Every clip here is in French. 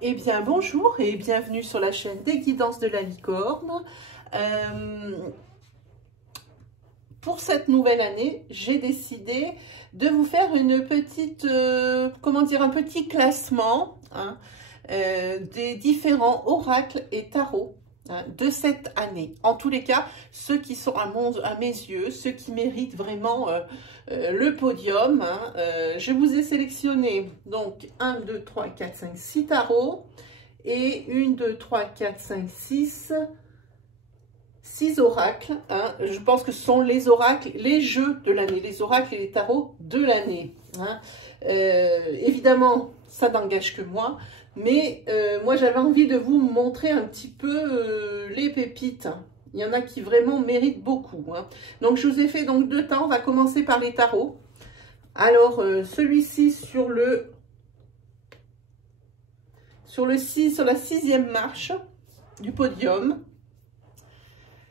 Eh bien, bonjour et bienvenue sur la chaîne des guidances de la licorne. Pour cette nouvelle année, j'ai décidé de vous faire une petite, un petit classement des différents oracles et tarots de cette année. En tous les cas, ceux qui sont à mes yeux, ceux qui méritent vraiment le podium. Je vous ai sélectionné donc 1, 2, 3, 4, 5, 6 tarots et 1, 2, 3, 4, 5, 6 oracles. Je pense que ce sont les oracles, les jeux de l'année, les oracles et les tarots de l'année. Évidemment, ça n'engage que moi. Mais moi, j'avais envie de vous montrer un petit peu les pépites. Il y en a qui vraiment méritent beaucoup. Donc, je vous ai fait donc 2 temps. On va commencer par les tarots. Alors, celui-ci sur la 6e marche du podium,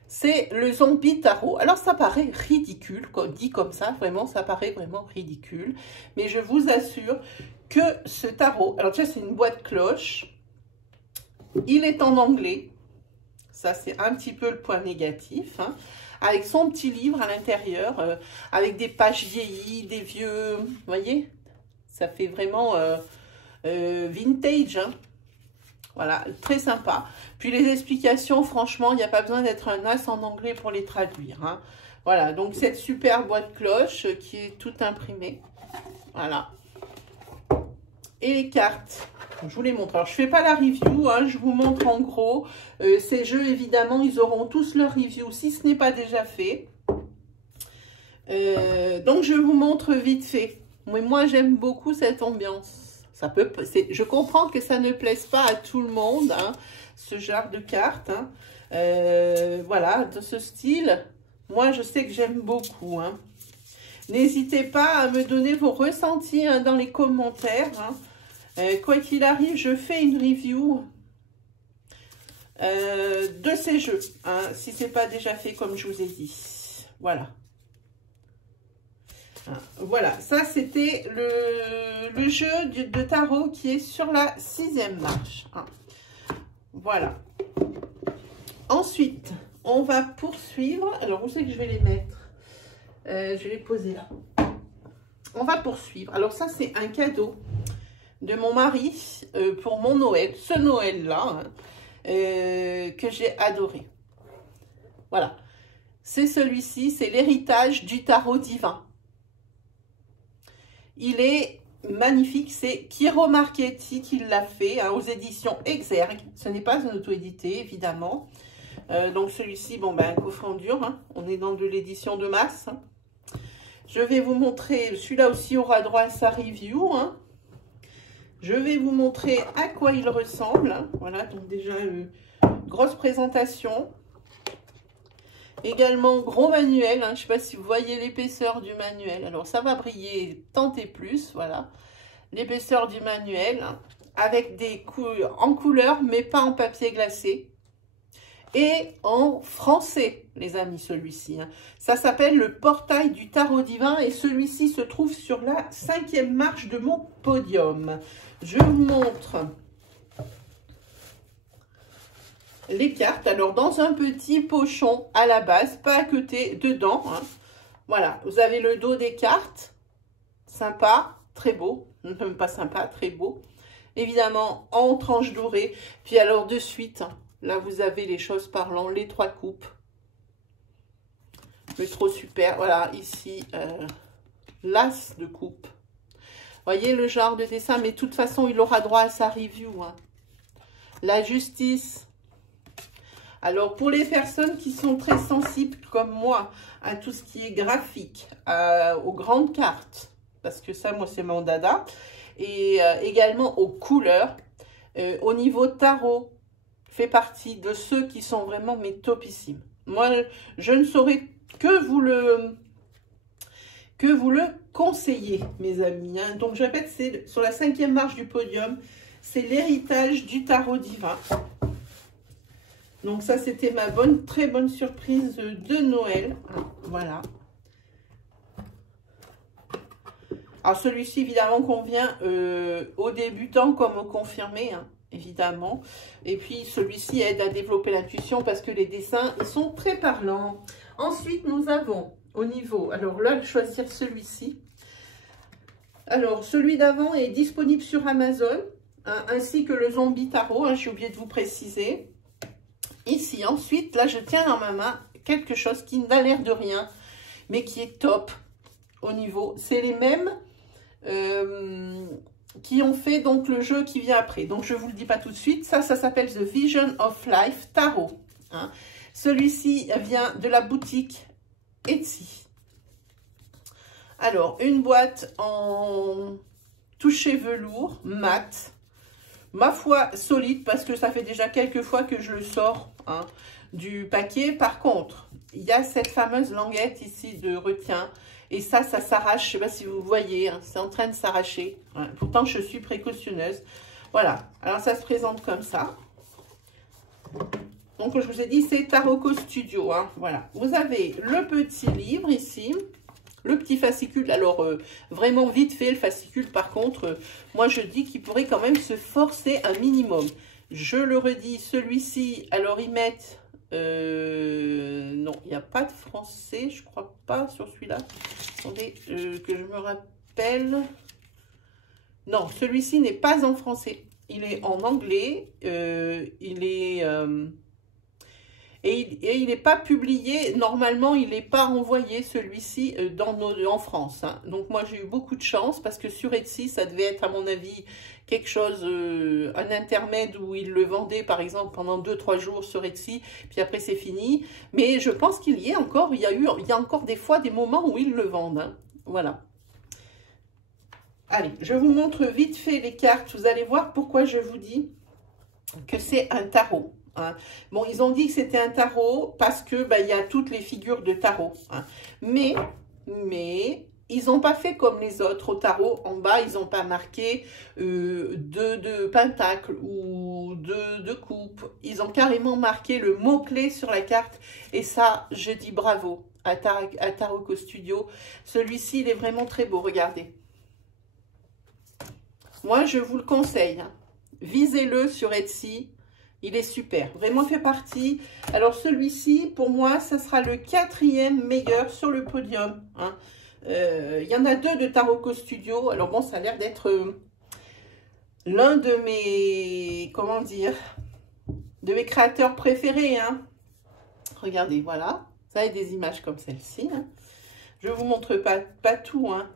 c'est le zombie tarot. Alors, ça paraît ridicule, dit comme ça, vraiment, ça paraît vraiment ridicule. Mais je vous assure que ce tarot, alors tu vois, c'est une boîte cloche, il est en anglais, ça c'est un petit peu le point négatif, avec son petit livre à l'intérieur, avec des pages vieillies, des vieux, vous voyez, ça fait vraiment vintage, voilà, très sympa. Puis les explications, franchement, il n'y a pas besoin d'être un as en anglais pour les traduire. Voilà, donc cette super boîte cloche qui est toute imprimée, voilà. Et les cartes, je vous les montre. Alors, je ne fais pas la review, je vous montre en gros. Ces jeux, évidemment, ils auront tous leur review si ce n'est pas déjà fait. Donc, je vous montre vite fait. Mais moi, j'aime beaucoup cette ambiance. Je comprends que ça ne plaise pas à tout le monde, ce genre de cartes. Voilà, de ce style. Moi, je sais que j'aime beaucoup. N'hésitez pas à me donner vos ressentis dans les commentaires. Quoi qu'il arrive, je fais une review de ces jeux, si ce n'est pas déjà fait comme je vous ai dit. Voilà. Voilà, ça c'était le jeu de tarot qui est sur la 6e marche. Voilà. Ensuite, on va poursuivre. Alors, où c'est que je vais les mettre? Je vais les poser là. On va poursuivre. Alors, ça c'est un cadeau de mon mari pour mon Noël, ce Noël-là, que j'ai adoré. Voilà. C'est celui-ci, c'est l'héritage du tarot divin. Il est magnifique, c'est Kiro Marchetti qui l'a fait aux éditions Exergue. Ce n'est pas un auto-édité, évidemment. Donc celui-ci, bon, un coffret en dur, on est dans de l'édition de masse. Je vais vous montrer, celui-là aussi aura droit à sa review. Je vais vous montrer à quoi il ressemble. Voilà, donc déjà, grosse présentation. Également, gros manuel. Je ne sais pas si vous voyez l'épaisseur du manuel. Alors, ça va briller tant et plus. Voilà, l'épaisseur du manuel. Avec des en couleur, mais pas en papier glacé. Et en français, les amis, celui-ci. Ça s'appelle le portail du tarot divin. Et celui-ci se trouve sur la 5e marche de mon podium. Je vous montre les cartes. Alors, dans un petit pochon à la base, pas à côté, dedans. Voilà, vous avez le dos des cartes. Sympa, très beau. Même pas sympa, très beau. Évidemment, en tranche dorée. Puis alors, de suite, là, vous avez les choses parlant, les 3 coupes. Le trop super. Voilà, ici, l'as de coupe. Voyez le genre de dessin, mais de toute façon, il aura droit à sa review. La justice. Alors, pour les personnes qui sont très sensibles, comme moi, à tout ce qui est graphique, aux grandes cartes, parce que ça, moi, c'est mon dada, et également aux couleurs, au niveau tarot, fait partie de ceux qui sont vraiment mes topissimes. Moi, je ne saurais que vous le conseiller, mes amis. Donc, je répète, c'est sur la 5e marche du podium. C'est l'héritage du tarot divin. Donc, ça, c'était ma très bonne surprise de Noël. Voilà. Alors, celui-ci, évidemment, convient aux débutants comme aux confirmés. évidemment. Et puis, celui-ci aide à développer l'intuition parce que les dessins, ils sont très parlants. Ensuite, nous avons au niveau, alors là, choisir celui-ci. Alors, celui d'avant est disponible sur Amazon, hein, ainsi que le Zombie Tarot, hein, j'ai oublié de vous préciser. Ici, ensuite, là, je tiens dans ma main quelque chose qui n'a l'air de rien, mais qui est top au niveau. C'est les mêmes qui ont fait donc le jeu qui vient après. Donc, je ne vous le dis pas tout de suite. Ça s'appelle The Vision of Life Tarot. Hein. Celui-ci vient de la boutique Etsy. Alors, une boîte en touché velours, mat. Ma foi, solide, parce que ça fait déjà quelques fois que je le sors hein, du paquet. Par contre, il y a cette fameuse languette ici de retien. Et ça s'arrache. Je ne sais pas si vous voyez, hein, c'est en train de s'arracher. Ouais, pourtant, je suis précautionneuse. Voilà, alors ça se présente comme ça. Donc, je vous ai dit, c'est Taroko Studio. Hein, voilà, vous avez le petit livre ici. Le petit fascicule, alors vraiment vite fait le fascicule, par contre, moi je dis qu'il pourrait quand même se forcer un minimum. Je le redis, celui-ci, alors ils mettent, non, il n'y a pas de français, je crois pas sur celui-là. Attendez, que je me rappelle. Non, celui-ci n'est pas en français, il est en anglais, il est... Et il n'est pas publié, normalement il n'est pas envoyé celui-ci en France. Hein. Donc moi j'ai eu beaucoup de chance parce que sur Etsy ça devait être à mon avis quelque chose, un intermède où ils le vendaient par exemple pendant 2-3 jours sur Etsy, puis après c'est fini. Mais je pense qu'il y a encore, il y a encore des fois des moments où ils le vendent. Hein. Voilà. Allez, je vous montre vite fait les cartes, vous allez voir pourquoi je vous dis que c'est un tarot. Hein. Bon, ils ont dit que c'était un tarot parce que bah, y a toutes les figures de tarot. Hein. Mais ils n'ont pas fait comme les autres au tarot. En bas, ils n'ont pas marqué de pentacle ou de coupe. Ils ont carrément marqué le mot-clé sur la carte. Et ça, je dis bravo à Taroko Studio. Celui-ci, il est vraiment très beau. Regardez. Moi, je vous le conseille. Hein. Visez-le sur Etsy. Il est super, vraiment fait partie. Alors celui-ci, pour moi, ça sera le 4e meilleur sur le podium. Hein. Y en a 2 de Taroko Studio. Alors bon, ça a l'air d'être l'un de mes, comment dire, de mes créateurs préférés. Hein. Regardez, voilà. Ça a des images comme celle-ci. Hein. Je ne vous montre pas tout. Hein.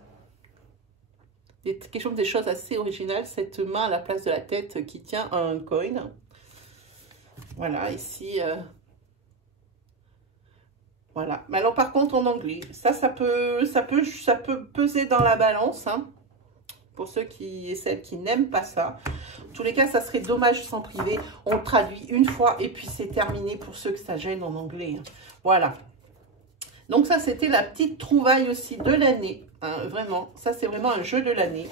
Des choses assez originales. Cette main à la place de la tête qui tient un coin. Voilà, ici, voilà. Mais alors, par contre, en anglais, ça peut peser dans la balance, hein, pour ceux et celles qui n'aiment pas ça. En tous les cas, ça serait dommage sans priver. On le traduit une fois et puis c'est terminé pour ceux que ça gêne en anglais. Hein. Voilà. Donc, ça, c'était la petite trouvaille aussi de l'année. Hein, vraiment, ça, c'est vraiment un jeu de l'année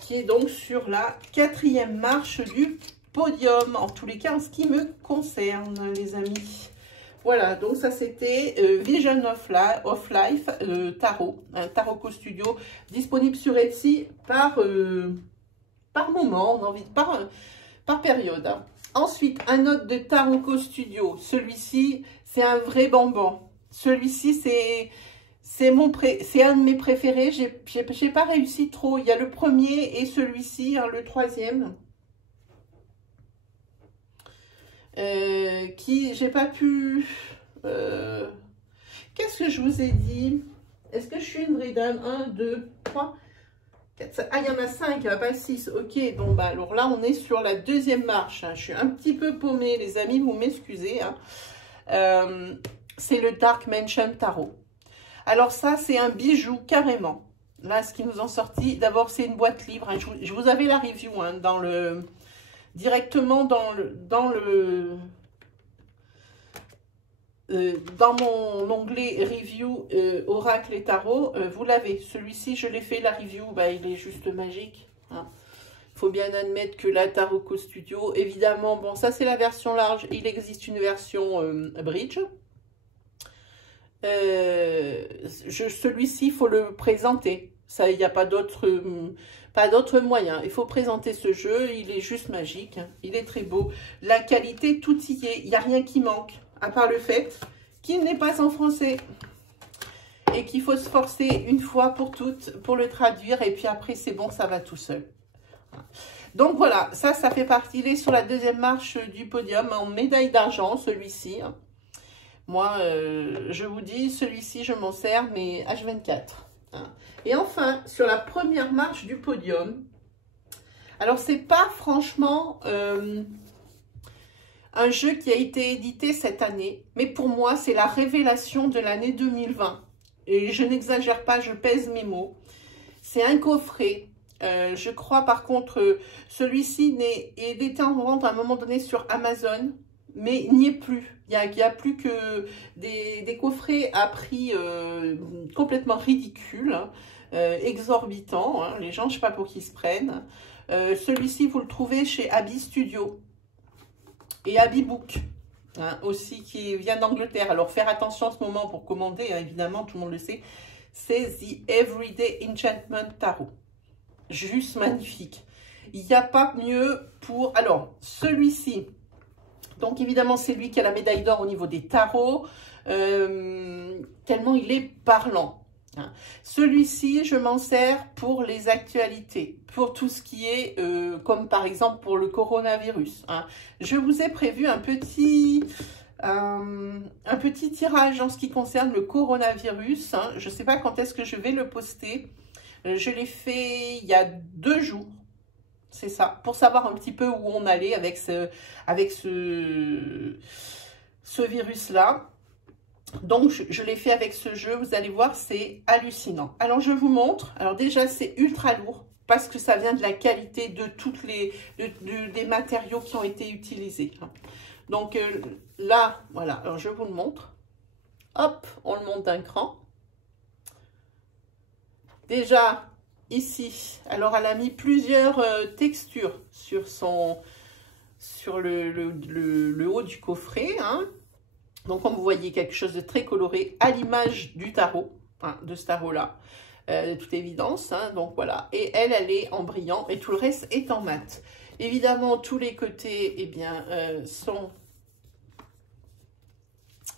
qui est donc sur la 4e marche du podium, en tous les cas en ce qui me concerne, les amis. Voilà, donc ça c'était Vision of Life Tarot, un Taroko Studio, disponible sur Etsy par moment, on a envie de par période. Hein. Ensuite, un autre de Taroko Studio, celui-ci c'est un vrai bonbon. Celui-ci c'est un de mes préférés, j'ai pas réussi trop. Il y a le premier et celui-ci, hein, le 3e. Qui j'ai pas pu qu'est-ce que je vous ai dit? Est-ce que je suis une vraie dame? 1, 2, 3, 4, 5. Ah, il y en a 5, pas 6. Ok, donc bah alors là on est sur la 2e marche. Hein. Je suis un petit peu paumée, les amis, vous m'excusez. Hein. C'est le Dark Mansion Tarot. Alors ça, c'est un bijou carrément. Là, ce qu'ils nous ont sorti, d'abord c'est une boîte libre. Hein. Je vous avais la review hein, directement dans mon onglet review oracle et tarot, vous l'avez. Celui-ci, je l'ai fait la review, bah, il est juste magique. Hein. Il faut bien admettre que la Taroko Studio, évidemment, bon, ça c'est la version large. Il existe une version bridge. Celui-ci, il faut le présenter. Ça, il n'y a pas d'autre moyen. Il faut présenter ce jeu, il est juste magique, hein. Il est très beau. La qualité, tout y est. Il n'y a rien qui manque, à part le fait qu'il n'est pas en français. Et qu'il faut se forcer une fois pour toutes pour le traduire. Et puis après, c'est bon, ça va tout seul. Donc voilà, ça fait partie. Il est sur la deuxième marche du podium en médaille d'argent, celui-ci. Moi, je vous dis, celui-ci, je m'en sers, mais H24. Et enfin, sur la première marche du podium, alors c'est pas franchement un jeu qui a été édité cette année, mais pour moi, c'est la révélation de l'année 2020. Et je n'exagère pas, je pèse mes mots. C'est un coffret. Je crois par contre, celui-ci était en vente à un moment donné sur Amazon, mais n'y est plus. Il n'y a plus que des coffrets à prix complètement ridicule, hein, exorbitant. Hein, les gens, je ne sais pas pour qui ils se prennent. Celui-ci, vous le trouvez chez Abi Studio et Abi Book, hein, aussi, qui vient d'Angleterre. Alors, faire attention en ce moment pour commander, hein, évidemment, tout le monde le sait. C'est The Everyday Enchantment Tarot. Juste magnifique. Il n'y a pas mieux pour... Alors, celui-ci... Donc, évidemment, c'est lui qui a la médaille d'or au niveau des tarots, tellement il est parlant. Hein. Celui-ci, je m'en sers pour les actualités, pour tout ce qui est, comme par exemple pour le coronavirus. Hein. Je vous ai prévu un petit tirage en ce qui concerne le coronavirus. Hein. Je ne sais pas quand est-ce que je vais le poster. Je l'ai fait il y a 2 jours. C'est ça, pour savoir un petit peu où on allait avec ce virus-là. Donc, je l'ai fait avec ce jeu. Vous allez voir, c'est hallucinant. Alors, je vous montre. Alors, déjà, c'est ultra lourd parce que ça vient de la qualité de des matériaux qui ont été utilisés. Donc, là, voilà. Alors, je vous le montre. Hop, on le monte d'un cran. Déjà... Ici, alors elle a mis plusieurs textures sur le haut du coffret. Hein. Donc, comme vous voyez, quelque chose de très coloré à l'image du tarot, hein, de ce tarot-là, de toute évidence. Hein. Donc, voilà. Et elle est en brillant et tout le reste est en mat. Évidemment, tous les côtés, eh bien, sont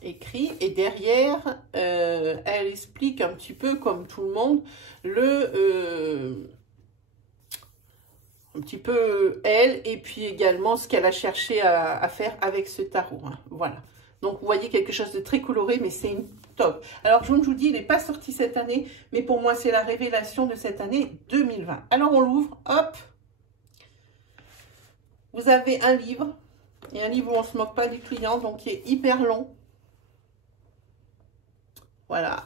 écrit et derrière elle explique un petit peu comme tout le monde un petit peu elle et puis également ce qu'elle a cherché à faire avec ce tarot, hein. Voilà, donc vous voyez quelque chose de très coloré, mais c'est une top. Alors je vous dis, il n'est pas sorti cette année, mais pour moi c'est la révélation de cette année 2020. Alors on l'ouvre, hop, vous avez un livre, et un livre où on ne se moque pas du client, donc qui est hyper long. Voilà,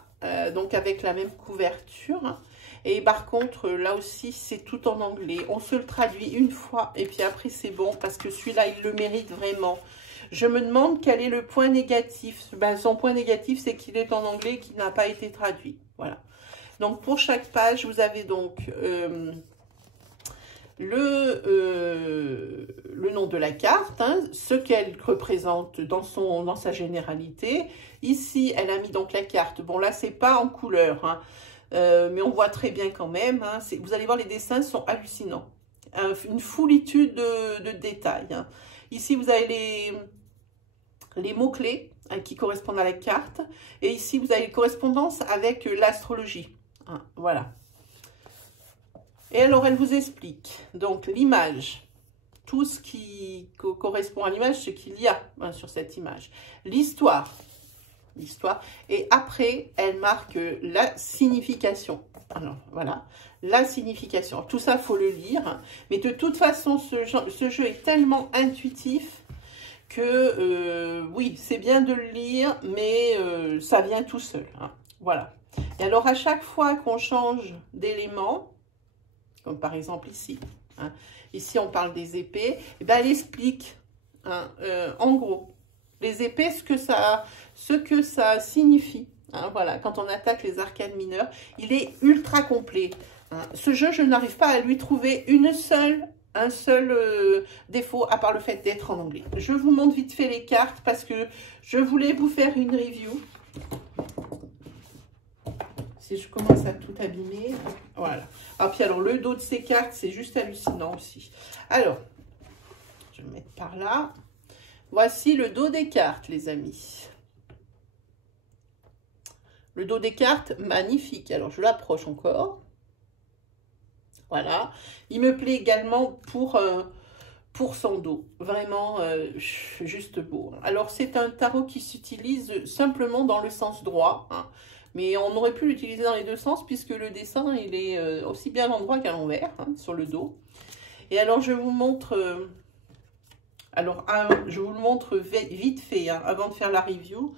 donc avec la même couverture. Et par contre, là aussi, c'est tout en anglais. On se le traduit une fois et puis après, c'est bon parce que celui-là, il le mérite vraiment. Je me demande quel est le point négatif. Ben, son point négatif, c'est qu'il est en anglais et qu'il n'a pas été traduit. Voilà. Donc, pour chaque page, vous avez donc le nom de la carte, hein, ce qu'elle représente dans sa généralité. Ici, elle a mis donc la carte. Bon, là, c'est pas en couleur, hein, mais on voit très bien quand même. Hein, vous allez voir, les dessins sont hallucinants. Une foulitude de détails. Hein. Ici, vous avez les mots-clés, hein, qui correspondent à la carte. Et ici, vous avez les correspondances avec l'astrologie. Hein, voilà. Et alors, elle vous explique, donc, l'image, tout ce qui correspond à l'image, ce qu'il y a, hein, sur cette image. L'histoire, et après, elle marque la signification. Alors, voilà, la signification. Tout ça, il faut le lire, hein. Mais de toute façon, ce jeu est tellement intuitif que, oui, c'est bien de le lire, mais ça vient tout seul, hein. Voilà. Et alors, à chaque fois qu'on change d'élément, comme par exemple ici. Hein. Ici, on parle des épées. Et ben, elle explique, hein, en gros, les épées, ce que ça signifie. Hein, voilà, quand on attaque les arcanes mineures, il est ultra complet. Hein. Ce jeu, je n'arrive pas à lui trouver un seul défaut, à part le fait d'être en anglais. Je vous montre vite fait les cartes parce que je voulais vous faire une review si je commence à tout abîmer. Voilà. Ah, puis alors, le dos de ces cartes, c'est juste hallucinant aussi. Alors, je vais me mettre par là. Voici le dos des cartes, les amis. Le dos des cartes, magnifique. Alors, je l'approche encore. Voilà. Il me plaît également pour son dos. Vraiment, juste beau. Alors, c'est un tarot qui s'utilise simplement dans le sens droit. Hein. Mais on aurait pu l'utiliser dans les deux sens puisque le dessin, il est aussi bien à l'endroit qu'à l'envers, hein, sur le dos. Et alors, je vous montre... je vous le montre vite fait, hein, avant de faire la review.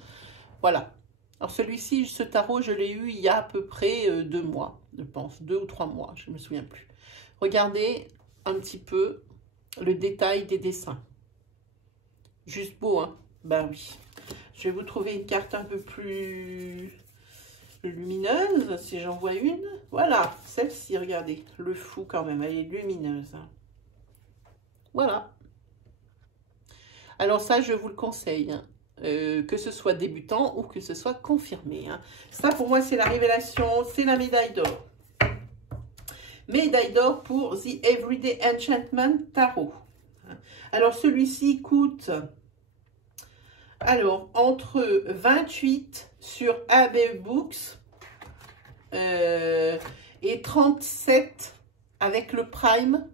Voilà. Alors, celui-ci, ce tarot, je l'ai eu il y a à peu près 2 mois, je pense. 2 ou 3 mois, je ne me souviens plus. Regardez un petit peu le détail des dessins. Juste beau, hein? Ben oui. Je vais vous trouver une carte un peu plus lumineuse, si j'en vois une. Voilà, celle-ci, regardez. Le fou quand même, elle est lumineuse. Hein. Voilà. Alors ça, je vous le conseille, hein. Que ce soit débutant ou que ce soit confirmé. Hein. Ça, pour moi, c'est la révélation, c'est la médaille d'or. Médaille d'or pour The Everyday Enchantment Tarot. Alors, celui-ci coûte, alors, entre 28 sur AB Books et 37 avec le Prime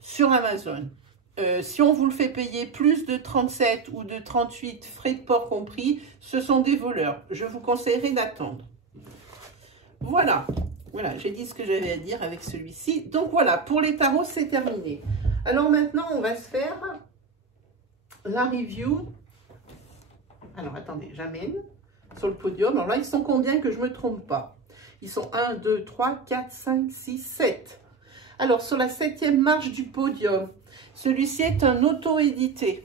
sur Amazon. Si on vous le fait payer plus de 37 ou de 38, frais de port compris, ce sont des voleurs. Je vous conseillerais d'attendre. Voilà. Voilà, j'ai dit ce que j'avais à dire avec celui-ci. Donc voilà, pour les tarots, c'est terminé. Alors maintenant, on va se faire la review. Alors attendez, j'amène sur le podium. Alors là, ils sont combien que je ne me trompe pas? Ils sont 1, 2, 3, 4, 5, 6, 7. Alors sur la 7e marche du podium, celui-ci est un auto-édité.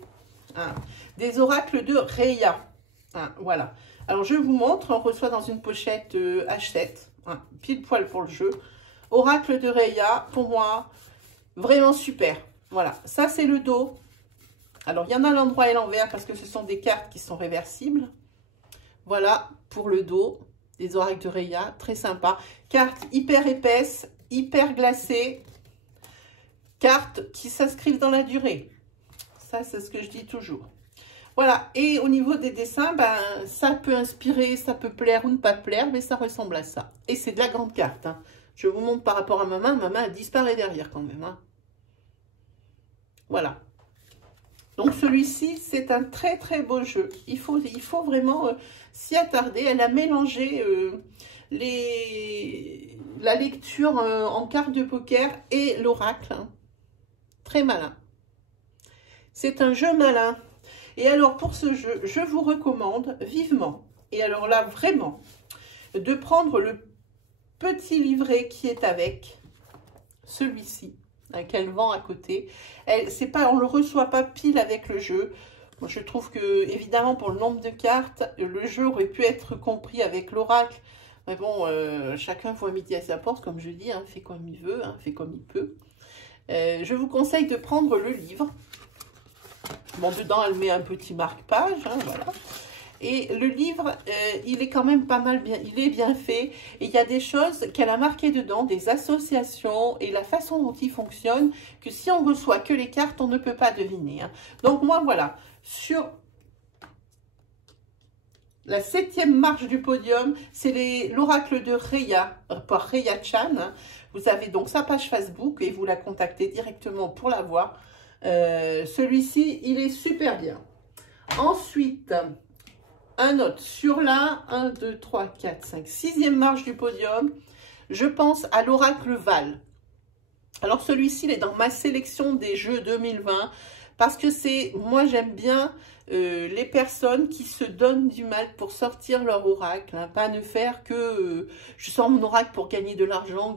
Hein, des oracles de Reya. Hein, voilà. Alors je vous montre, on reçoit dans une pochette H7. Hein, pile poil pour le jeu. Oracle de Reya, pour moi, vraiment super. Voilà, ça c'est le dos. Alors, il y en a à l'endroit et l'envers parce que ce sont des cartes qui sont réversibles. Voilà, pour le dos, des oracles de Reya, très sympa. Cartes hyper épaisses, hyper glacées. Cartes qui s'inscrivent dans la durée. Ça, c'est ce que je dis toujours. Voilà, et au niveau des dessins, ben, ça peut inspirer, ça peut plaire ou ne pas plaire, mais ça ressemble à ça. Et c'est de la grande carte. Hein. Je vous montre par rapport à ma main elle disparaît derrière quand même. Hein. Voilà. Donc celui-ci, c'est un très très beau jeu. Il faut vraiment s'y attarder. Elle a mélangé la lecture en cartes de poker et l'oracle. Hein. Très malin. C'est un jeu malin. Et alors, pour ce jeu, je vous recommande vivement, et alors là, vraiment, de prendre le petit livret qui est avec celui-ci, qu'elle vend à côté. On ne le reçoit pas pile avec le jeu. Moi, je trouve que, évidemment, pour le nombre de cartes, le jeu aurait pu être compris avec l'oracle. Mais bon, chacun voit midi à sa porte, comme je dis, hein, fait comme il veut, hein, fait comme il peut. Je vous conseille de prendre le livre. Bon, dedans, elle met un petit marque-page, hein, voilà. Et le livre, il est quand même pas mal bien, il est bien fait. Et il y a des choses qu'elle a marquées dedans, des associations et la façon dont il fonctionne, que si on reçoit que les cartes, on ne peut pas deviner. Hein. Donc moi, voilà, sur la 7e marche du podium, c'est l'oracle de Reya, par Reya Chan. Hein. Vous avez donc sa page Facebook et vous la contactez directement pour la voir. Celui-ci, il est super bien. Ensuite, un autre sur la 1, 2, 3, 4, 5, 6e marche du podium. Je pense à l'oracle Val. Alors celui-ci, il est dans ma sélection des jeux 2020 parce que moi j'aime bien les personnes qui se donnent du mal pour sortir leur oracle, hein, pas ne faire que je sors mon oracle pour gagner de l'argent,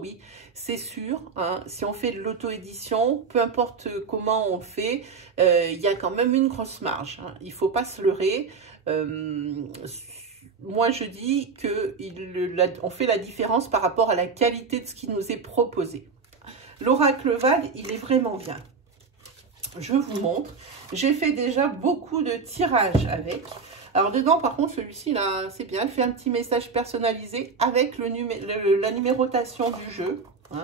oui, c'est sûr, hein, si on fait de l'auto-édition, peu importe comment on fait, il y a quand même une grosse marge, hein, il ne faut pas se leurrer. Moi je dis qu'on fait la différence par rapport à la qualité de ce qui nous est proposé. L'oracle Val, il est vraiment bien. Je vous montre. J'ai fait déjà beaucoup de tirages avec. Alors dedans, par contre, celui-ci, là, c'est bien. Elle fait un petit message personnalisé avec la numérotation du jeu. Hein.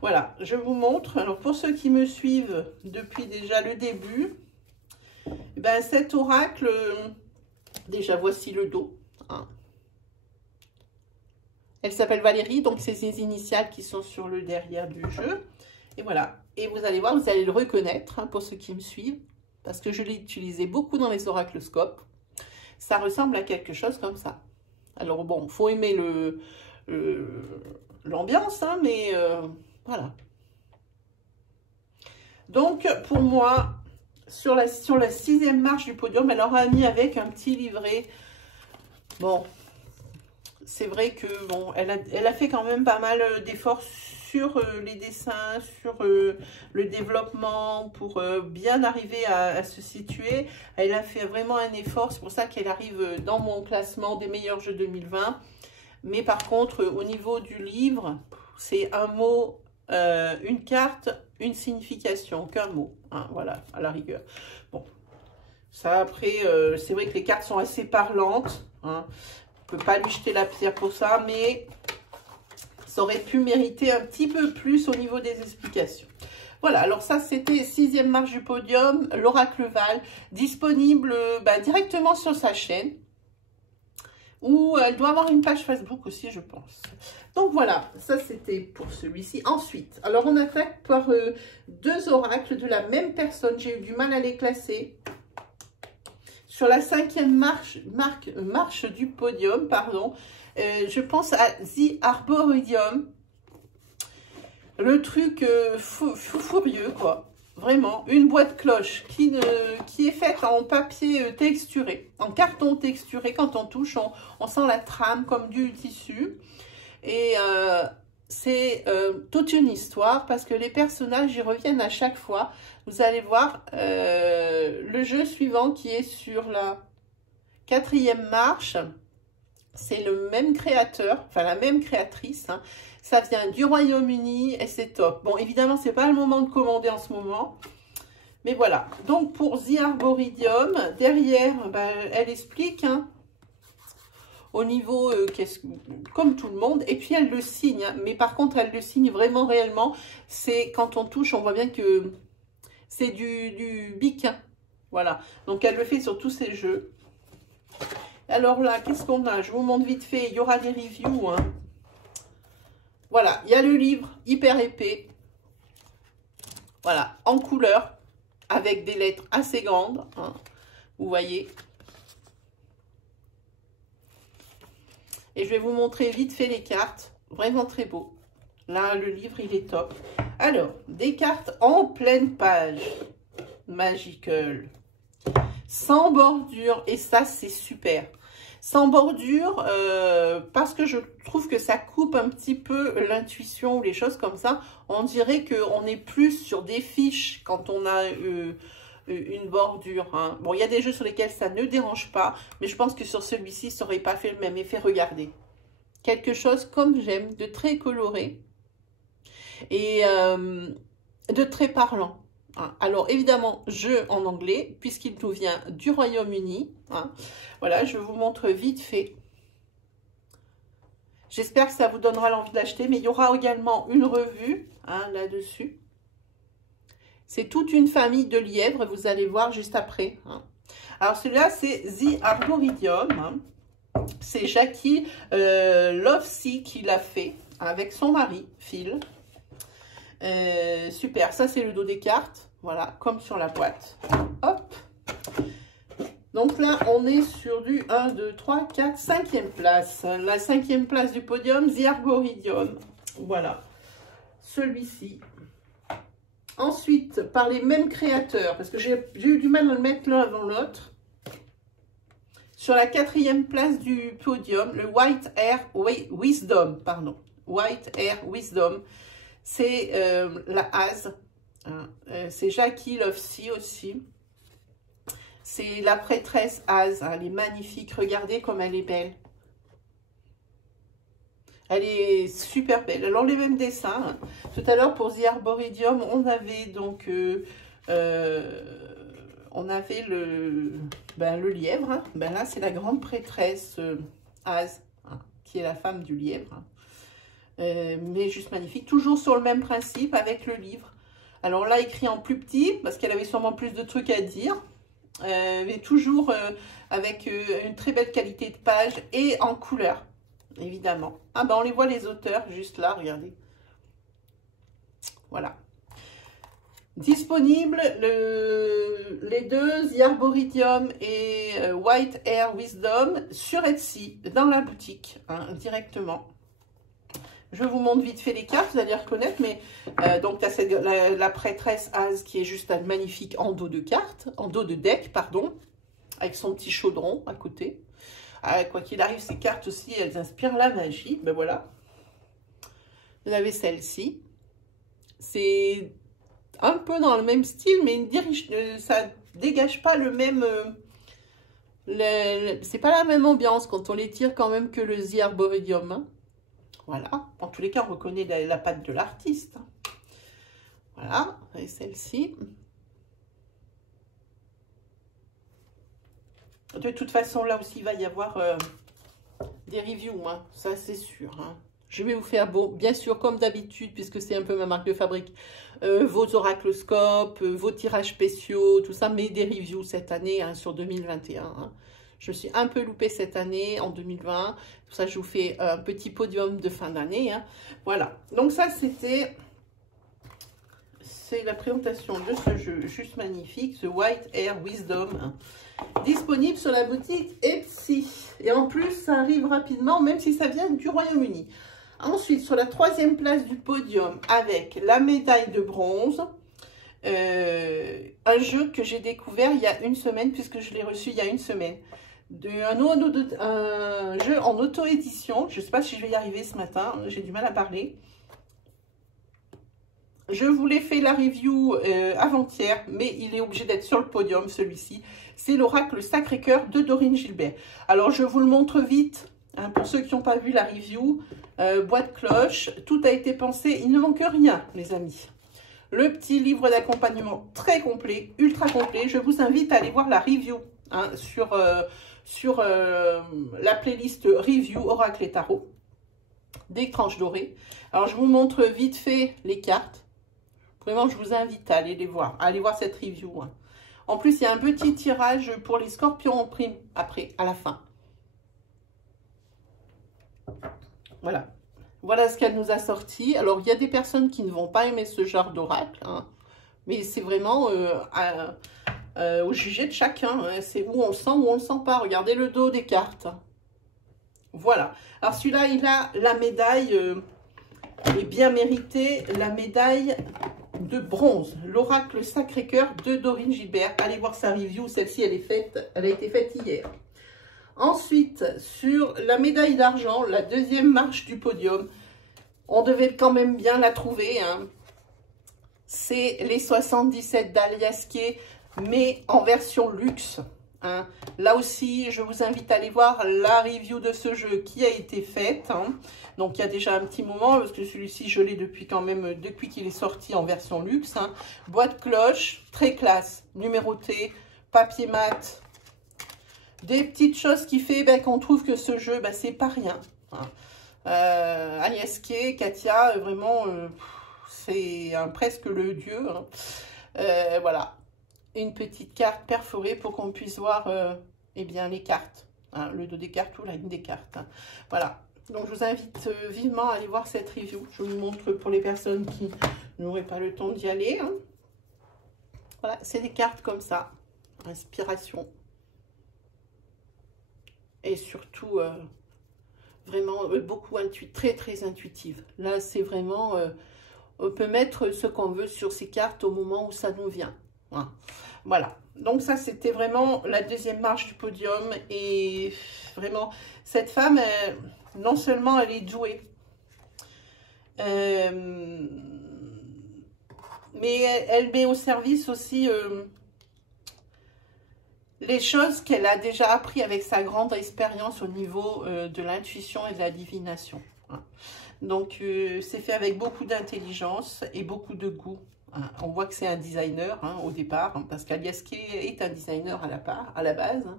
Voilà, je vous montre. Alors pour ceux qui me suivent depuis déjà le début, ben, cet oracle, déjà voici le dos. Hein. Elle s'appelle Valérie, donc c'est ses initiales qui sont sur le derrière du jeu. Et voilà. Et vous allez voir, vous allez le reconnaître, hein, pour ceux qui me suivent, parce que je l'ai utilisé beaucoup dans les oracloscopes. Ça ressemble à quelque chose comme ça. Alors bon, il faut aimer l'ambiance, hein, mais voilà. Donc, pour moi, sur la 6e marche du podium, elle aura mis avec un petit livret. Bon, c'est vrai que bon, elle a fait quand même pas mal d'efforts sur les dessins, sur le développement, pour bien arriver à se situer. Elle a fait vraiment un effort, c'est pour ça qu'elle arrive dans mon classement des meilleurs jeux 2020. Mais par contre, au niveau du livre, c'est un mot, une carte, une signification, qu'un mot. Hein, voilà, à la rigueur. Bon, ça après, c'est vrai que les cartes sont assez parlantes. Hein. On ne peut pas lui jeter la pierre pour ça, mais ça aurait pu mériter un petit peu plus au niveau des explications. Voilà, alors ça, c'était 6e marche du podium, l'Oracle Val, disponible directement sur sa chaîne. Ou elle doit avoir une page Facebook aussi, je pense. Donc voilà, ça c'était pour celui-ci. Ensuite, alors on attaque par 2 oracles de la même personne. J'ai eu du mal à les classer. Sur la 5e marche du podium, pardon, je pense à The Arboretum. Le truc fou furieux, quoi. Vraiment, une boîte cloche qui est faite en papier texturé, en carton texturé. Quand on touche, on sent la trame comme du tissu. Et c'est toute une histoire parce que les personnages y reviennent à chaque fois. Vous allez voir le jeu suivant qui est sur la 4e marche. C'est le même créateur, enfin la même créatrice. Hein. Ça vient du Royaume-Uni et c'est top. Bon, évidemment, c'est pas le moment de commander en ce moment. Mais voilà. Donc, pour The Arboretum, derrière, elle explique, hein, au niveau, comme tout le monde. Et puis, elle le signe. Hein. Mais par contre, elle le signe vraiment réellement. C'est quand on touche, on voit bien que c'est du bic. Hein. Voilà. Donc, elle le fait sur tous ses jeux. Alors là, qu'est-ce qu'on a? Je vous montre vite fait. Il y aura des reviews, hein. Voilà, il y a le livre hyper épais. Voilà, en couleur, avec des lettres assez grandes. Hein, vous voyez. Et je vais vous montrer vite fait les cartes. Vraiment très beau. Là, le livre, il est top. Alors, des cartes en pleine page. Magical. Sans bordure. Et ça, c'est super. Sans bordure, parce que je trouve que ça coupe un petit peu l'intuition ou les choses comme ça. On dirait qu'on est plus sur des fiches quand on a une bordure. Hein. Bon, il y a des jeux sur lesquels ça ne dérange pas, mais je pense que sur celui-ci, ça n'aurait pas fait le même effet. Regardez. Quelque chose comme j'aime, de très coloré et de très parlant. Hein. Alors, évidemment, jeu en anglais, puisqu'il nous vient du Royaume-Uni. Hein. Voilà, je vous montre vite fait. J'espère que ça vous donnera l'envie d'acheter, mais il y aura également une revue, hein, là-dessus. C'est toute une famille de lièvres, vous allez voir juste après. Hein. Alors, celui-là, c'est The Arboretum. Hein. C'est Jackie Lovesey qui l'a fait, hein, avec son mari, Phil. Super, ça c'est le dos des cartes, voilà, comme sur la boîte. Hop. Donc là, on est sur du 1, 2, 3, 4, 5e place. La 5e place du podium, The Arboretum. Voilà, celui-ci. Ensuite, par les mêmes créateurs, parce que j'ai eu du mal à le mettre l'un avant l'autre. Sur la 4e place du podium, le White Air Wisdom, pardon. White Air Wisdom. C'est la Hase, hein. C'est Jackie Lovesey aussi. C'est la prêtresse Hase, hein. Elle est magnifique, regardez comme elle est belle. Elle est super belle. Alors les mêmes dessins. Hein. Tout à l'heure pour The Arboretum, on avait donc on avait le lièvre. Hein. Ben là, c'est la grande prêtresse Az, hein, qui est la femme du lièvre. Hein. Mais juste magnifique. Toujours sur le même principe avec le livre. Alors là, écrit en plus petit, parce qu'elle avait sûrement plus de trucs à dire. Mais toujours avec une très belle qualité de page et en couleur, évidemment. Ah ben, on les voit les auteurs juste là, regardez. Voilà. Disponible les deux, The Arboretum et White Air Wisdom sur Etsy, dans la boutique, hein, directement. Je vous montre vite fait les cartes, vous allez reconnaître, mais donc tu as la prêtresse Az qui est juste un magnifique en dos de cartes, en dos de deck, pardon, avec son petit chaudron à côté. Quoi qu'il arrive, ces cartes aussi, elles inspirent la magie, ben voilà. Vous avez celle-ci. C'est un peu dans le même style, mais ça dégage pas le même... c'est pas la même ambiance quand on les tire quand même que le The Arboretum. Hein. Voilà. En tous les cas, on reconnaît la patte de l'artiste. Voilà. Et celle-ci. De toute façon, là aussi, il va y avoir des reviews. Hein. Ça, c'est sûr. Hein. Je vais vous faire, bien sûr, comme d'habitude, puisque c'est un peu ma marque de fabrique, vos oracloscopes, vos tirages spéciaux, tout ça, mais des reviews cette année, hein, sur 2021. Hein. Je me suis un peu loupée cette année, en 2020. Pour ça, je vous fais un petit podium de fin d'année. Hein. Voilà. Donc ça, c'est la présentation de ce jeu, juste magnifique, The White Air Wisdom. Hein. Disponible sur la boutique Etsy. Et en plus, ça arrive rapidement, même si ça vient du Royaume-Uni. Ensuite, sur la 3e place du podium, avec la médaille de bronze, un jeu que j'ai découvert il y a une semaine, puisque je l'ai reçu il y a une semaine. Un jeu en auto-édition. Je ne sais pas si je vais y arriver ce matin, j'ai du mal à parler. Je vous l'ai fait la review avant-hier, mais il est obligé d'être sur le podium, celui-ci. C'est l'Oracle Sacré-Cœur de Dorine Gilbert. Alors, je vous le montre vite, hein, pour ceux qui n'ont pas vu la review. Boîte cloche, tout a été pensé, il ne manque rien, les amis. Le petit livre d'accompagnement très complet, ultra complet. Je vous invite à aller voir la review, hein, sur la playlist review Oracle et Tarot, des tranches dorées. Alors, je vous montre vite fait les cartes. Vraiment, je vous invite à aller les voir, à aller voir cette review. Hein. En plus, il y a un petit tirage pour les scorpions en prime, après, à la fin. Voilà. Voilà ce qu'elle nous a sorti. Alors, il y a des personnes qui ne vont pas aimer ce genre d'oracle, hein, mais c'est vraiment au jugé de chacun. Hein. C'est où on le sent ou on ne le sent pas. Regardez le dos des cartes. Voilà. Alors, celui-là, il a la médaille, et bien méritée, la médaille de bronze. L'Oracle Sacré-Cœur de Dorine Gilbert. Allez voir sa review. Celle-ci, elle a été faite hier. Ensuite, sur la médaille d'argent, la 2e marche du podium, on devait quand même bien la trouver. Hein. C'est les 77 d'Aliasqué, mais en version luxe. Hein. Là aussi, je vous invite à aller voir la review de ce jeu qui a été faite. Hein. Donc, il y a déjà un petit moment, parce que celui-ci, je l'ai depuis qu'il est sorti en version luxe. Hein. Boîte cloche, très classe, numérotée, papier mat. Des petites choses qui fait qu'on trouve que ce jeu, c'est pas rien. Hein. Aliasqué, Katia, vraiment, c'est presque le dieu. Hein. Voilà. Une petite carte perforée pour qu'on puisse voir les cartes. Hein, le dos des cartes ou la ligne des cartes. Hein. Voilà. Donc, je vous invite vivement à aller voir cette review. Je vous montre pour les personnes qui n'auraient pas le temps d'y aller. Hein. Voilà, c'est des cartes comme ça. Inspiration. Et surtout, vraiment, beaucoup très, très intuitive. Là, c'est vraiment, on peut mettre ce qu'on veut sur ces cartes au moment où ça nous vient. Voilà. Donc, ça, c'était vraiment la 2e marche du podium. Et vraiment, cette femme, non seulement elle est douée, mais elle met au service aussi... les choses qu'elle a déjà appris avec sa grande expérience au niveau de l'intuition et de la divination. Hein. Donc, c'est fait avec beaucoup d'intelligence et beaucoup de goût. Hein. On voit que c'est un designer hein, au départ, hein, parce qu'Alias Kay est un designer à la base, hein,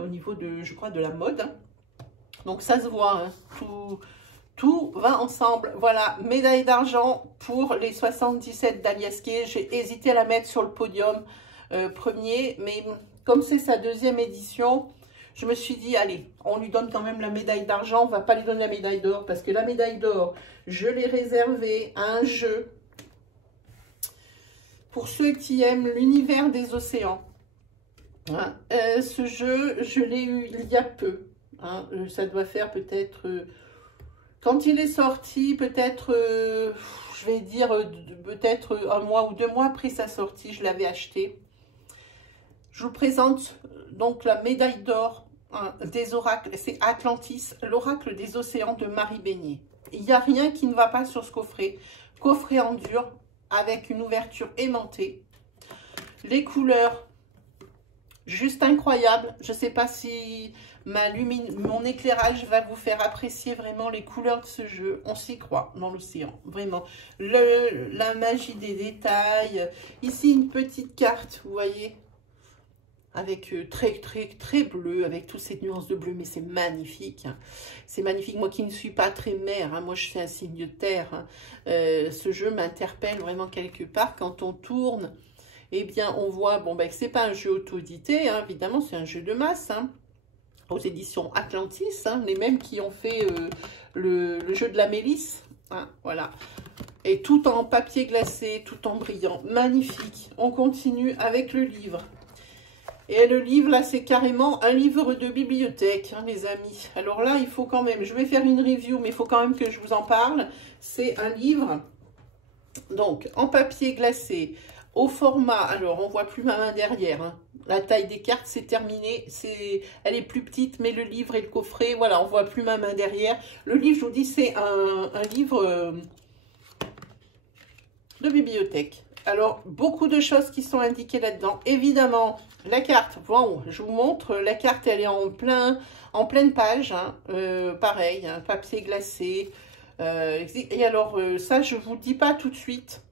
au niveau de, je crois, de la mode. Hein. Donc ça se voit, hein, tout va ensemble. Voilà, médaille d'argent pour les 77 d'Alias Kay. J'ai hésité à la mettre sur le podium premier, mais comme c'est sa deuxième édition, je me suis dit, allez, on lui donne quand même la médaille d'argent. On ne va pas lui donner la médaille d'or, parce que la médaille d'or, je l'ai réservée à un jeu pour ceux qui aiment l'univers des océans. Hein, ce jeu, je l'ai eu il y a peu. Hein, ça doit faire peut-être... quand il est sorti, peut-être, je vais dire, peut-être 1 mois ou 2 mois après sa sortie, je l'avais acheté. Je vous présente donc la médaille d'or hein, des oracles. C'est Atlantis, l'oracle des océans de Marie Beignet. Il n'y a rien qui ne va pas sur ce coffret. Coffret en dur avec une ouverture aimantée. Les couleurs, juste incroyables. Je ne sais pas si mon éclairage va vous faire apprécier vraiment les couleurs de ce jeu. On s'y croit dans l'océan, vraiment. La magie des détails. Ici, une petite carte, vous voyez, avec très bleu, avec toutes ces nuances de bleu, mais c'est magnifique. Hein. C'est magnifique. Moi qui ne suis pas très mer, hein, moi je suis un signe de terre. Hein. Ce jeu m'interpelle vraiment quelque part. Quand on tourne, eh bien on voit, bon ben c'est pas un jeu auto-édité, hein, évidemment c'est un jeu de masse, hein, aux éditions Atlantis, hein, les mêmes qui ont fait le jeu de la Mélisse. Hein, voilà. Et tout en papier glacé, tout en brillant. Magnifique. On continue avec le livre. Et le livre, là, c'est carrément un livre de bibliothèque, hein, les amis. Alors là, il faut quand même... Je vais faire une review, mais il faut quand même que je vous en parle. C'est un livre, donc, en papier glacé, au format... Alors, on voit plus ma main derrière. Hein. La taille des cartes, c'est terminé. Elle est plus petite, mais le livre et le coffret, voilà, on voit plus ma main derrière. Le livre, je vous dis, c'est un livre de bibliothèque. Alors, beaucoup de choses qui sont indiquées là-dedans. Évidemment, la carte, bon, je vous montre, la carte, elle est en pleine page, hein, pareil, hein, papier glacé. Et alors, ça, je ne vous le dis pas tout de suite.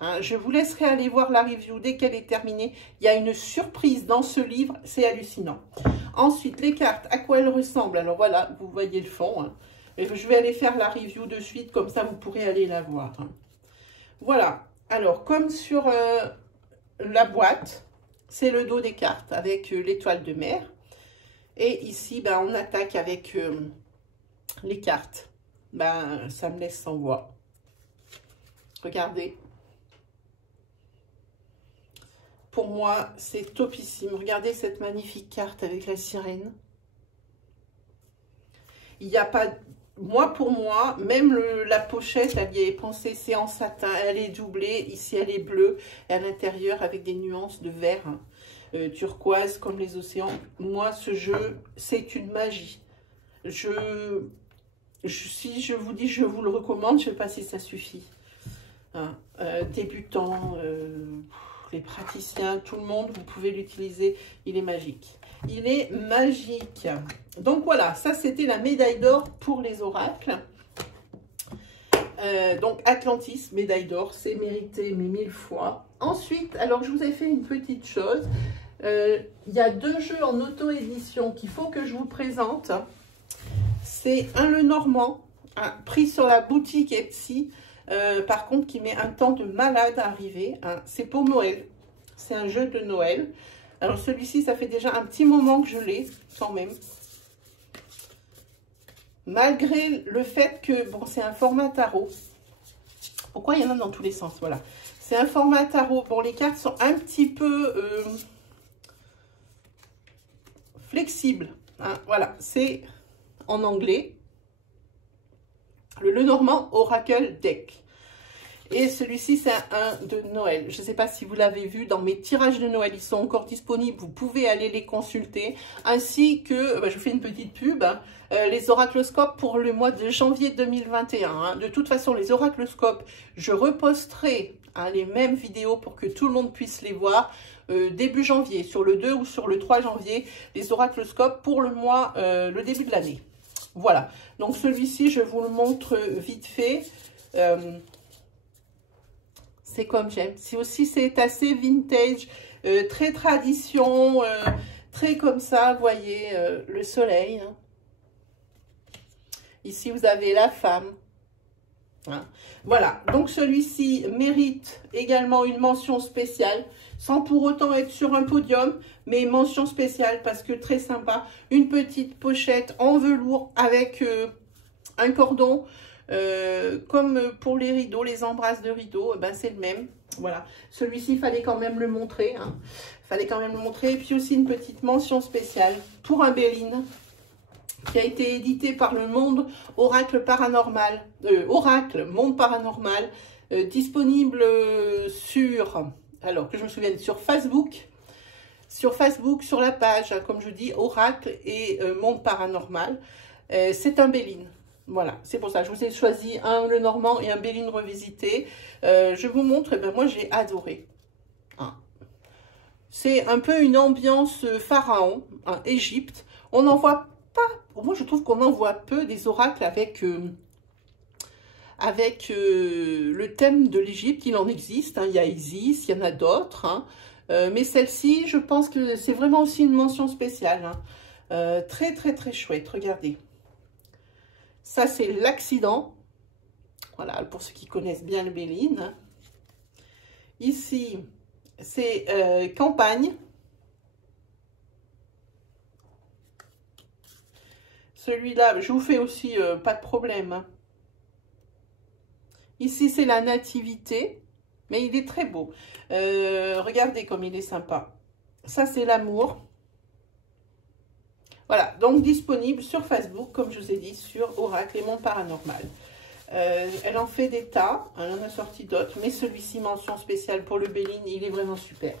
Hein, je vous laisserai aller voir la review dès qu'elle est terminée. Il y a une surprise dans ce livre, c'est hallucinant. Ensuite, les cartes, à quoi elles ressemblent? Alors voilà, vous voyez le fond. Hein. Je vais aller faire la review de suite, comme ça vous pourrez aller la voir. Hein. Voilà. Alors, comme sur la boîte, c'est le dos des cartes avec l'étoile de mer. Et ici, ben, on attaque avec les cartes. Ben, ça me laisse sans voix. Regardez. Pour moi, c'est topissime. Regardez cette magnifique carte avec la sirène. Il n'y a pas... Moi, pour moi, même la pochette, elle y est pensée, c'est en satin, elle est doublée, ici elle est bleue, et à l'intérieur avec des nuances de vert, hein, turquoise comme les océans. Moi, ce jeu, c'est une magie. Si je vous dis, je vous le recommande, je ne sais pas si ça suffit. Hein, débutants, les praticiens, tout le monde, vous pouvez l'utiliser, il est magique. Il est magique. Donc voilà, ça c'était la médaille d'or pour les oracles. Donc Atlantis, médaille d'or, c'est mérité mais 1000 fois. Ensuite, alors je vous ai fait une petite chose. Il y a 2 jeux en auto-édition qu'il faut que je vous présente. C'est un Le Normand, pris sur la boutique Etsy. Par contre, qui met un temps de malade à arriver. Hein. C'est pour Noël. C'est un jeu de Noël. Alors celui-ci, ça fait déjà un petit moment que je l'ai, quand même. Malgré le fait que, bon, c'est un format tarot. Pourquoi il y en a dans tous les sens? Voilà. C'est un format tarot. Bon, les cartes sont un petit peu flexibles. Hein. Voilà, c'est en anglais. Le Lenormand Oracle Deck. Et celui-ci, c'est un de Noël. Je ne sais pas si vous l'avez vu dans mes tirages de Noël. Ils sont encore disponibles. Vous pouvez aller les consulter. Ainsi que, je vous fais une petite pub, hein, les oracloscopes pour le mois de janvier 2021. Hein. De toute façon, les oracloscopes, je reposterai hein, les mêmes vidéos pour que tout le monde puisse les voir. Début janvier, sur le 2 ou sur le 3 janvier, les oracloscopes pour le mois, le début de l'année. Voilà. Donc celui-ci, je vous le montre vite fait. C'est comme j'aime. C'est assez vintage, très tradition, très comme ça, vous voyez, le soleil. Hein. Ici, vous avez la femme. Hein. Voilà, donc celui-ci mérite également une mention spéciale, sans pour autant être sur un podium, mais mention spéciale parce que très sympa. Une petite pochette en velours avec un cordon, comme pour les rideaux, les embrasses de rideaux, ben c'est le même. Voilà, celui-ci, il fallait quand même le montrer. Hein. Fallait quand même le montrer. Et puis aussi une petite mention spéciale pour un Béline qui a été édité par le Monde Oracle Paranormal, Oracle Monde Paranormal, disponible sur, alors que je me souvienne, sur Facebook, sur la page, hein, comme je dis, Oracle et Monde Paranormal. C'est un Béline. Voilà, c'est pour ça, je vous ai choisi un Le Normand et un Béline revisité. Je vous montre, et ben moi j'ai adoré. Hein. C'est un peu une ambiance pharaon, hein, Égypte. On en voit pas, moi je trouve qu'on en voit peu des oracles avec le thème de l'Égypte. Il en existe, hein, il y a Isis, il y en a d'autres, hein, mais celle-ci, je pense que c'est vraiment aussi une mention spéciale. Hein. Très très très chouette, regardez. Ça c'est l'accident, voilà, pour ceux qui connaissent bien le Béline. Ici, c'est campagne. Celui-là, je vous fais aussi, pas de problème. Hein. Ici, c'est la nativité, mais il est très beau. Regardez comme il est sympa. Ça, c'est l'amour. Voilà, donc disponible sur Facebook, comme je vous ai dit, sur Oracle et Monde Paranormal. Elle en fait des tas, elle en a sorti d'autres, mais celui-ci, mention spéciale pour le Béline, il est vraiment super.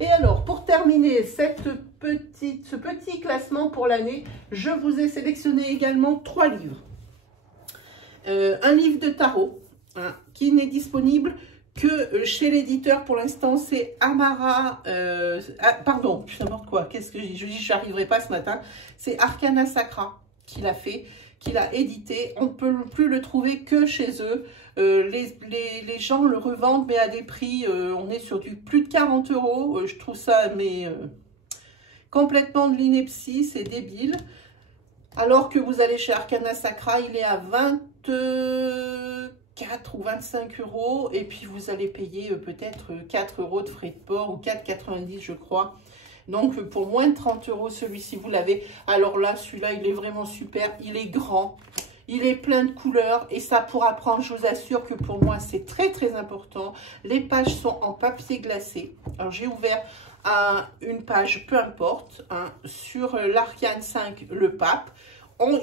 Et alors, pour terminer ce petit classement pour l'année, je vous ai sélectionné également 3 livres. Un livre de tarot, hein, qui n'est disponible que chez l'éditeur pour l'instant, c'est Amara, pardon, n'importe quoi, qu'est-ce que je dis, je n'arriverai pas ce matin, c'est Arcana Sacra qui l'a fait, qui l'a édité. On ne peut plus le trouver que chez eux. Les gens le revendent, mais à des prix, on est sur du plus de 40 €. Je trouve ça mais complètement de l'ineptie, c'est débile. Alors que vous allez chez Arcana Sacra, il est à 24 ou 25 €. Et puis vous allez payer peut-être 4 € de frais de port ou 4,90 € je crois. Donc, pour moins de 30 €, celui-ci, vous l'avez. Alors là, celui-là, il est vraiment super. Il est grand. Il est plein de couleurs. Et ça, pour apprendre, je vous assure que pour moi, c'est très, très important. Les pages sont en papier glacé. Alors, j'ai ouvert une page, peu importe, hein, sur l'Arcane 5, le pape.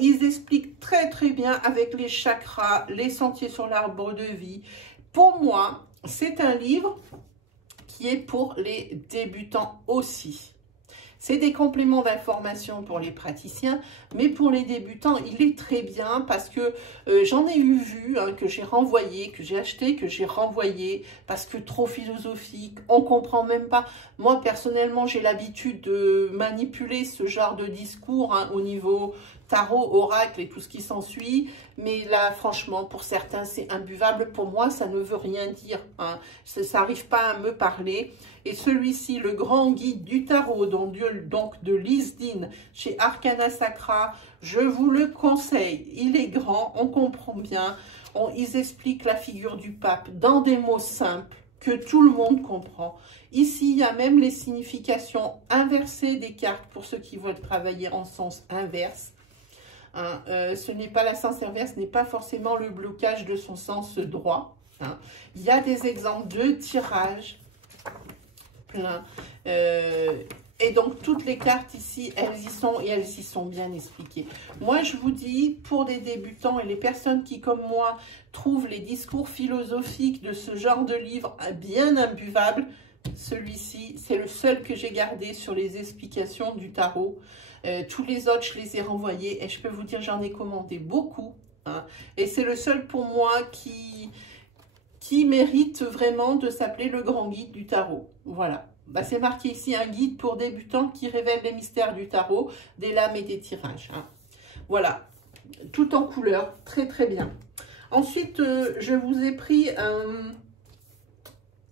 Ils expliquent très, très bien avec les chakras, les sentiers sur l'arbre de vie. Pour moi, c'est un livre qui est pour les débutants aussi. C'est des compléments d'information pour les praticiens, mais pour les débutants, il est très bien parce que j'en ai vu, hein, que j'ai renvoyé, que j'ai acheté, que j'ai renvoyé, parce que trop philosophique, on comprend même pas. Moi, personnellement, j'ai l'habitude de manipuler ce genre de discours, hein, au niveau tarot, oracle et tout ce qui s'ensuit. Mais là, franchement, pour certains, c'est imbuvable. Pour moi, ça ne veut rien dire. Hein. Ça n'arrive pas à me parler. Et celui-ci, le grand guide du tarot, donc de Lise Dean, chez Arcana Sacra, je vous le conseille. Il est grand, on comprend bien. Ils expliquent la figure du pape dans des mots simples que tout le monde comprend. Ici, il y a même les significations inversées des cartes pour ceux qui veulent travailler en sens inverse. Hein, ce n'est pas la sens inverse, n'est pas forcément le blocage de son sens droit. Hein. Il y a des exemples de tirages plein. Et donc, toutes les cartes ici, elles y sont et elles y sont bien expliquées. Moi, je vous dis, pour des débutants et les personnes qui, comme moi, trouvent les discours philosophiques de ce genre de livre bien imbuvables, celui-ci, c'est le seul que j'ai gardé sur les explications du tarot. Tous les autres, je les ai renvoyés et je peux vous dire, j'en ai commandé beaucoup. Hein, et c'est le seul pour moi qui mérite vraiment de s'appeler le grand guide du tarot. Voilà. Bah, c'est marqué ici, un guide pour débutants qui révèle les mystères du tarot, des lames et des tirages. Hein. Voilà. Tout en couleur. Très, très bien. Ensuite, je vous ai pris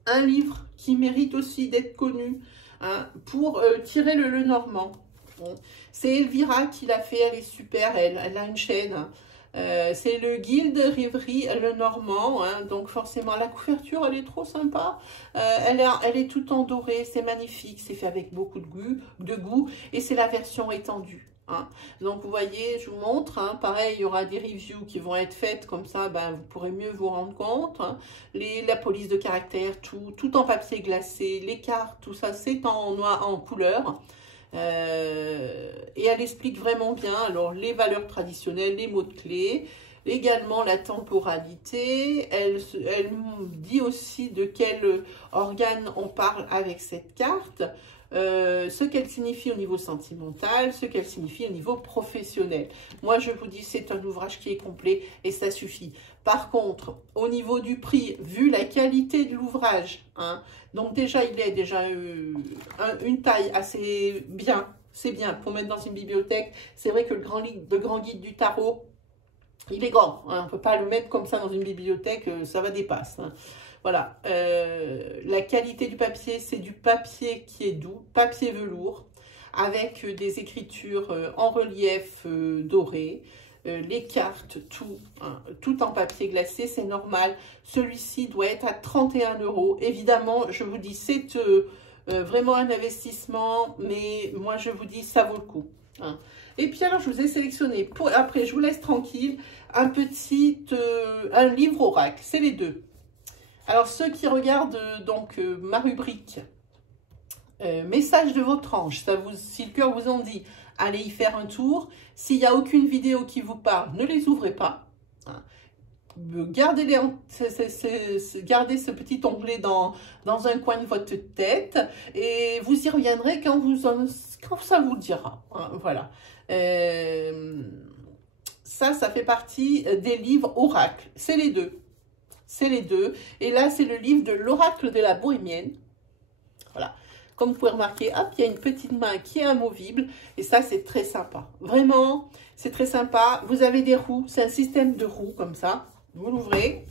un livre qui mérite aussi d'être connu, hein, pour tirer le Lenormand. Bon. C'est Elvira qui l'a fait, elle est super, elle a une chaîne. Hein. C'est le Guilde Rêverie Lenormand, hein, donc forcément la couverture elle est trop sympa, elle est tout en doré, c'est magnifique, c'est fait avec beaucoup de goût et c'est la version étendue. Hein. Donc vous voyez, je vous montre, hein, pareil il y aura des reviews qui vont être faites comme ça, ben, vous pourrez mieux vous rendre compte. Hein. La police de caractère, tout en papier glacé, les cartes, tout ça c'est en noir, en couleur. Et elle explique vraiment bien alors les valeurs traditionnelles, les mots de clé, également la temporalité. Elle dit aussi de quel organe on parle avec cette carte, ce qu'elle signifie au niveau sentimental, ce qu'elle signifie au niveau professionnel. Moi, je vous dis, c'est un ouvrage qui est complet et ça suffit. Par contre, au niveau du prix, vu la qualité de l'ouvrage, hein, donc déjà, il est déjà une taille assez bien, c'est bien pour mettre dans une bibliothèque. C'est vrai que le grand guide du tarot, il est grand, hein, on ne peut pas le mettre comme ça dans une bibliothèque, ça va dépasser. Hein. Voilà, la qualité du papier, c'est du papier qui est doux, papier velours, avec des écritures en relief doré, les cartes, tout, hein, tout en papier glacé, c'est normal. Celui-ci doit être à 31 €. Évidemment, je vous dis, c'est vraiment un investissement, mais moi je vous dis, ça vaut le coup. Hein. Et puis alors, je vous ai sélectionné, après je vous laisse tranquille, un livre oracle, c'est les deux. Alors, ceux qui regardent donc ma rubrique message de votre ange, si le cœur vous en dit, allez y faire un tour. S'il n'y a aucune vidéo qui vous parle, ne les ouvrez pas. Hein. Gardez gardez ce petit onglet dans un coin de votre tête et vous y reviendrez quand ça vous le dira. Hein, voilà. Ça fait partie des livres oracles. C'est les deux. C'est les deux. Et là, c'est le livre de l'oracle de la bohémienne. Voilà. Comme vous pouvez remarquer, hop, il y a une petite main qui est amovible. Et ça, c'est très sympa. Vraiment, c'est très sympa. Vous avez des roues. C'est un système de roues comme ça. Vous l'ouvrez.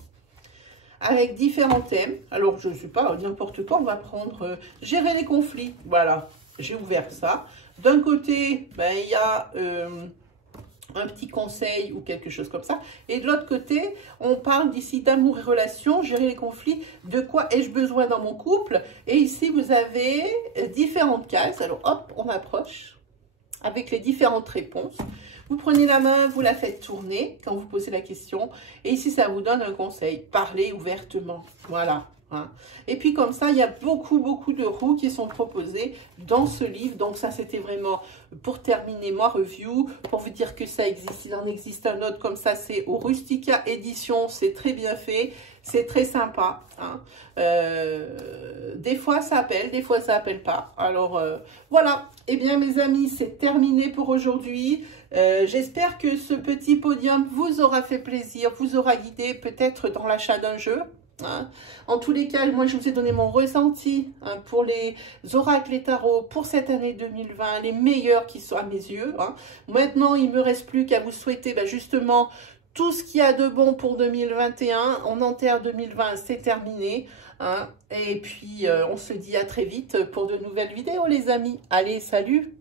Avec différents thèmes. Alors, je ne sais pas, n'importe quoi. On va prendre gérer les conflits. Voilà. J'ai ouvert ça. D'un côté, ben, il y a un petit conseil ou quelque chose comme ça. Et de l'autre côté, on parle d'ici d'amour et relations, gérer les conflits, de quoi ai-je besoin dans mon couple. Et ici, vous avez différentes cases. Alors, hop, on approche avec les différentes réponses. Vous prenez la main, vous la faites tourner quand vous posez la question. Et ici, ça vous donne un conseil. Parlez ouvertement. Voilà. Hein. Et puis comme ça, il y a beaucoup de roues qui sont proposées dans ce livre. Donc ça, c'était vraiment pour terminer ma review, pour vous dire que ça existe. Il en existe un autre comme ça, c'est au Rustica Édition. C'est très bien fait, c'est très sympa. Hein. Des fois, ça appelle, des fois, ça appelle pas. Alors, voilà. Eh bien, mes amis, c'est terminé pour aujourd'hui. J'espère que ce petit podium vous aura fait plaisir, vous aura guidé peut-être dans l'achat d'un jeu. Hein. En tous les cas, moi je vous ai donné mon ressenti hein, pour les oracles et tarots pour cette année 2020, les meilleurs qui sont à mes yeux. Hein. Maintenant, il ne me reste plus qu'à vous souhaiter justement tout ce qu'il y a de bon pour 2021. On enterre 2020, c'est terminé. Hein. Et puis, on se dit à très vite pour de nouvelles vidéos, les amis. Allez, salut!